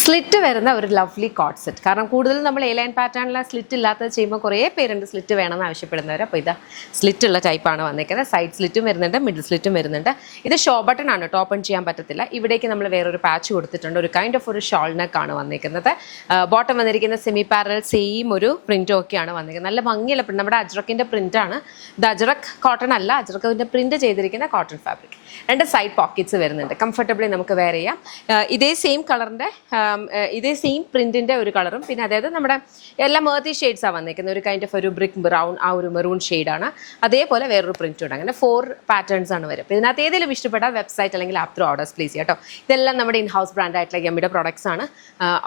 Slit വരുന്ന ഒരു lovely coat set. കാരണം കൂടുതലും നമ്മൾ എ ലൈൻ പാറ്റേണിലെ സ്ലിറ്റ് ഇല്ലാത്തത് ചെയ്യുമ്പോൾ കുറേ പേരുണ്ട് സ്ലിറ്റ് വേണമെന്ന് ആവശ്യപ്പെടുന്നവർ. അപ്പോൾ ഇതാ സ്ലിറ്റ് ഉള്ള ടൈപ്പാണ് വന്നിരിക്കുന്നത്. സൈഡ് സ്ലിറ്റും വരുന്നുണ്ട്, മിഡിൽ സ്ലിറ്റും വരുന്നുണ്ട്. ഇത് ഷോ ബട്ടൺ ആണ്, ടോപ്പൺ ചെയ്യാൻ പറ്റത്തില്ല. ഇവിടേക്ക് നമ്മൾ വേറൊരു പാച്ച് കൊടുത്തിട്ടുണ്ട്. ഒരു കൈൻഡ് ഓഫ് ഒരു ഷോൾ നെക്കാണ് വന്നിരിക്കുന്നത്. ബോട്ടം വന്നിരിക്കുന്ന സെമി പാരൽ സെയിം ഒരു പ്രിന്റും ഒക്കെയാണ് വന്നിരിക്കുന്നത്. നല്ല ഭംഗിയുള്ള പ്രിന്റ്, നമ്മുടെ അജ്രക്കിൻ്റെ പ്രിന്റാണ് ഇത്. അജ്രക് കോട്ടൺ അല്ല, അജ്രക്കിൻ്റെ പ്രിന്റ് ചെയ്തിരിക്കുന്ന കോട്ടൺ ഫാബ്രിക്. രണ്ട് സൈഡ് പോക്കറ്റ്സ് വരുന്നുണ്ട്, കംഫർട്ടബിളി നമുക്ക് വെയർ ചെയ്യാം. ഇതേ സെയിം കളറിൻ്റെ ഇതേ സെയിം പ്രിന്റിന്റെ ഒരു കളറും, പിന്നെ അതായത് നമ്മുടെ എല്ലാ മേർത്തി ഷെയ്ഡ്സാണ് വന്നിരിക്കുന്നത്. ഒരു കൈൻഡ് ഓഫ് ഒരു ബ്രിക്ക് ബ്രൗൺ, ആ ഒരു മെറൂൺ ഷെയ്ഡാണ്. അതേപോലെ വേറൊരു പ്രിന്റ് ഉണ്ട്. അങ്ങനെ 4 പാറ്റേൺസ് ആണ് വരും. അപ്പോൾ ഇതിനകത്ത് ഏതെങ്കിലും ഇഷ്ടപ്പെട്ടാൽ വെബ്സൈറ്റ് അല്ലെങ്കിൽ ആപ്പ് ത്രൂ ഓർഡേഴ്സ് പ്ലേസ് ചെയ്യാം കേട്ടോ. ഇതെല്ലാം നമ്മുടെ ഇൻ ഹൗസ് ബ്രാൻഡ് ആയിട്ടുള്ള യമ്മിയുടെ പ്രോഡക്ട്സ് ആണ്.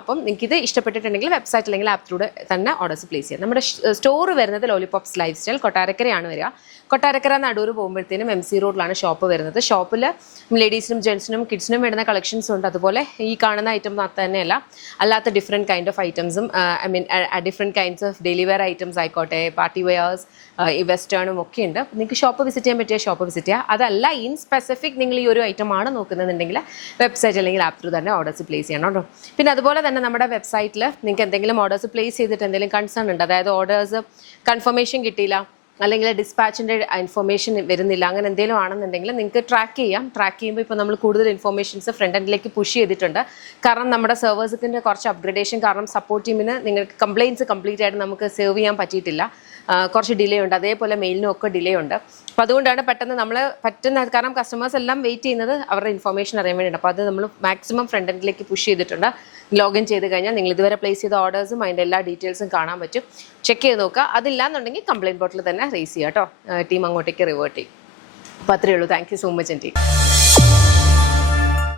അപ്പം നിങ്ങൾക്ക് ഇത് ഇഷ്ടപ്പെട്ടിട്ടുണ്ടെങ്കിൽ വെബ്സൈറ്റ് അല്ലെങ്കിൽ ആപ്പ് ത്രൂ തന്നെ ഓർഡേഴ്സ് പ്ലേസ് ചെയ്യാം. നമ്മുടെ സ്റ്റോർ വരുന്നത് ലോലിപോപ്സ് ലൈഫ് സ്റ്റൈൽ കൊട്ടാരക്കരയാണ് വരിക. കൊട്ടാരക്കര നടൂർ പോകുമ്പോഴത്തേനും MC റോഡിലാണ് ഷോപ്പ് വരുന്നത്. ഷോപ്പിൽ ലേഡീസിനും ജെൻസിനും കിഡ്സിനും വേണ്ടുന്ന കളക്ഷൻസ് ഉണ്ട്. അതുപോലെ ഈ കാണുന്ന ഐറ്റം തന്നെയല്ല, അല്ലാത്ത ഡിഫറെൻറ്റ് കൈൻഡ് ഓഫ് ഐറ്റംസും, different kinds of daily wear items ആയിക്കോട്ടെ, പാർട്ടി വെയേഴ്സ്, ഈ വെസ്റ്റേണും ഒക്കെ ഉണ്ട്. നിങ്ങൾക്ക് ഷോപ്പ് വിസിറ്റ് ചെയ്യാൻ പറ്റിയ ഷോപ്പ് വിസിറ്റ് ചെയ്യുക. അതല്ല ഇൻ സ്പെസിഫിക് നിങ്ങൾ ഈ ഒരു ഐറ്റം ആണ് നോക്കുന്നുണ്ടെങ്കിൽ വെബ്സൈറ്റ് അല്ലെങ്കിൽ ആപ്പ് ത്രൂ തന്നെ ഓർഡേഴ്സ് പ്ലേസ് ചെയ്യണം കേട്ടോ. പിന്നെ അതുപോലെ തന്നെ നമ്മുടെ വെബ്സൈറ്റിൽ നിങ്ങൾക്ക് എന്തെങ്കിലും ഓർഡേഴ്സ് പ്ലേസ് ചെയ്തിട്ട് എന്തെങ്കിലും കൺസേൺ ഉണ്ട്, അതായത് ഓർഡേഴ്സ് കൺഫർമേഷൻ കിട്ടിയില്ല അല്ലെങ്കിൽ ഡിസ്പാച്ചിൻ്റെ ഇൻഫർമേഷൻ വരുന്നില്ല, അങ്ങനെ എന്തെങ്കിലും ആണെന്നുണ്ടെങ്കിൽ നിങ്ങൾക്ക് ട്രാക്ക് ചെയ്യാം. ട്രാക്ക് ചെയ്യുമ്പോൾ ഇപ്പോൾ നമ്മൾ കൂടുതൽ ഇൻഫർമേഷൻസ് ഫ്രണ്ട് എൻഡിലേക്ക് പുഷ് ചെയ്തിട്ടുണ്ട്. കാരണം നമ്മുടെ സെർവേഴ്സിൻ്റെ കുറച്ച് അപ്ഗ്രഡേഷൻ കാരണം സപ്പോർട്ട് ടീമിന് നിങ്ങൾക്ക് കംപ്ലയിൻസ് കംപ്ലീറ്റ് ആയിട്ട് നമുക്ക് സെർവ് ചെയ്യാൻ പറ്റിയിട്ടില്ല. കുറച്ച് ഡിലേ ഉണ്ട്. അതേപോലെ മെയിലിനും ഒക്കെ ഡിലേ ഉണ്ട്. അപ്പോൾ അതുകൊണ്ടാണ് പെട്ടെന്ന് നമ്മൾ കാരണം കസ്റ്റമേഴ്സ് എല്ലാം വെയിറ്റ് ചെയ്യുന്നത് അവരുടെ ഇൻഫർമേഷൻ അറിയാൻ വേണ്ടിയിട്ട്. അപ്പോൾ അത് നമ്മൾ മാക്സിമം ഫ്രണ്ട് എൻഡിലേക്ക് പുഷ് ചെയ്തിട്ടുണ്ട്. ലോഗിൻ ചെയ്ത് കഴിഞ്ഞാൽ നിങ്ങൾ ഇതുവരെ പ്ലേസ് ചെയ്ത ഓർഡേഴ്സും അതിൻ്റെ എല്ലാ ഡീറ്റെയിൽസും കാണാൻ പറ്റും. ചെക്ക് ചെയ്ത് നോക്കുക. അതില്ലാന്നുണ്ടെങ്കിൽ കംപ്ലയിൻറ്റ് ബോട്ടിൽ തന്നെ റേസ് ചെയ്യുക കേട്ടോ. ടീം അങ്ങോട്ടേക്ക് റിവേർട്ട് ചെയ്യും. അപ്പോൾ അത്രയേ ഉള്ളൂ. Thank you so much anti.